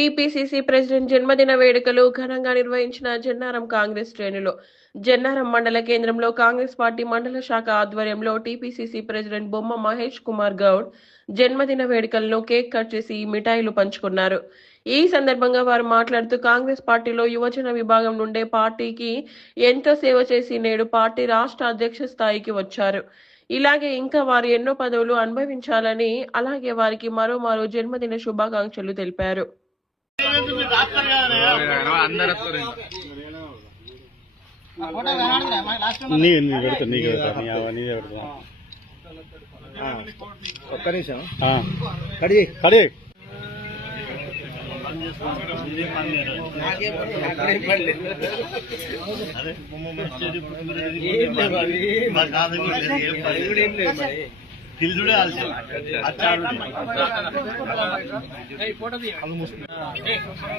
TPCC president జన్మదిన వేడుకలు ఘనంగా నిర్వహించిన జన్నారం కాంగ్రెస్ శ్రేణులు. జన్నారం మండల కేంద్రంలో కాంగ్రెస్ పార్టీ మండల శాఖ ఆధ్వర్యంలో టీపీసీసీ ప్రెసిడెంట్ బొమ్మ మహేష్ కుమార్ గౌడ్ జన్మదిన వేడుకలను కేక్ కట్ చేసి మిఠాయిలు పంచుకున్నారు. ఈ సందర్భంగా వారు మాట్లాడుతూ కాంగ్రెస్ పార్టీలో యువజన విభాగం నుండే పార్టీకి ఎంతో సేవ చేసి నేడు పార్టీ రాష్ట్ర అధ్యక్ష స్థాయికి వచ్చారు. ఇలాగే ఇంకా వారు ఎన్నో పదవులు అనుభవించాలని అలాగే వారికి మరో మరో జన్మదిన శుభాకాంక్షలు తెలిపారు. అందరు వస్తారు నీ నీ పెడతా నీకు పెడతా నీ అవ- నీదే పెడతా ఒక్క నిమిషం ఆ. కడి হিল জুড়ে আছে আচ্ছা এই ফটো দিও আলু মুসলিম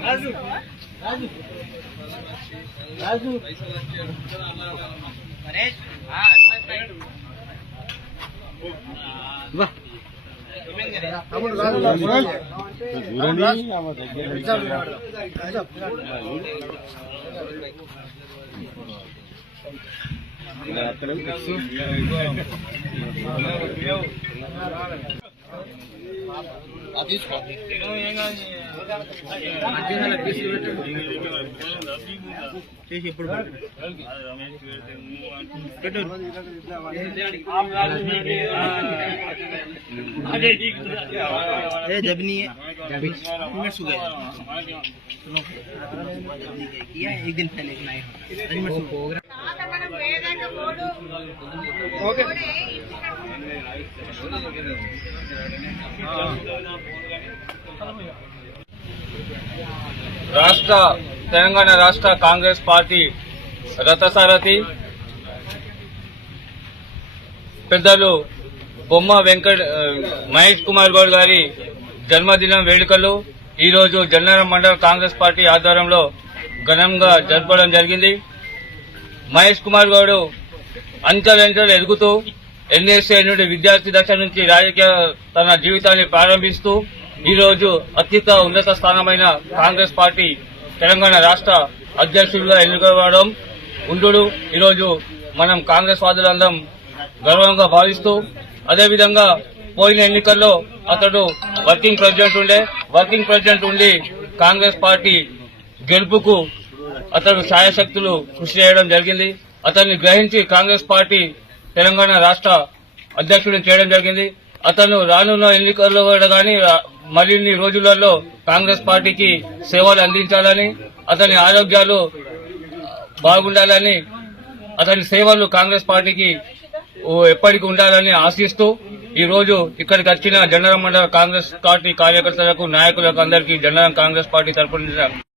রাজু রাজু রাজু গণেশ হ্যাঁ বাহ जबनी है। एक दिन पहले प्रोग्राम రాష్ట్ర తెలంగాణ రాష్ట్ర కాంగ్రెస్ పార్టీ రథసారథి పెద్దలు బొమ్మ వెంకట మహేష్ కుమార్ గౌడ్ గారి జన్మదినం వేడుకలు. ఈరోజు జనరల్ మండల కాంగ్రెస్ పార్టీ ఆధ్వర్యంలో ఘనంగా జరపడం జరిగింది. మహేష్ కుమార్ గౌడ్ అంచెలంచెలు ఎదుగుతూ ఎన్ఎస్ఏ నుండి విద్యార్థి దశ నుంచి రాజకీయ తన జీవితాన్ని ప్రారంభిస్తూ ఈరోజు అత్యంత ఉన్నత స్థానమైన కాంగ్రెస్ పార్టీ తెలంగాణ రాష్ట్ర అధ్యక్షుడిగా ఎన్నుకోవడం ఉండు ఈరోజు మనం కాంగ్రెస్ వాదులందరం గర్వంగా భావిస్తూ అదేవిధంగా పోయిన ఎన్నికల్లో అతడు వర్కింగ్ ప్రెసిడెంట్ ఉండే వర్కింగ్ ప్రెసిడెంట్ ఉండి కాంగ్రెస్ పార్టీ గెలుపుకు అతను సాయశక్తులు కృషి చేయడం జరిగింది. అతన్ని గ్రహించి కాంగ్రెస్ పార్టీ తెలంగాణ రాష్ట్ర అధ్యక్షుడిని చేయడం జరిగింది. అతను రానున్న ఎన్నికల్లో కూడా కానీ మరిన్ని రోజులలో కాంగ్రెస్ పార్టీకి సేవలు అందించాలని అతని ఆరోగ్యాలు బాగుండాలని అతని సేవలు కాంగ్రెస్ పార్టీకి ఎప్పటికీ ఉండాలని ఆశిస్తూ ఈ రోజు ఇక్కడికి వచ్చిన జనరల్ మండల కాంగ్రెస్ పార్టీ కార్యకర్తలకు నాయకులకు అందరికీ జనరల్ కాంగ్రెస్ పార్టీ తరపున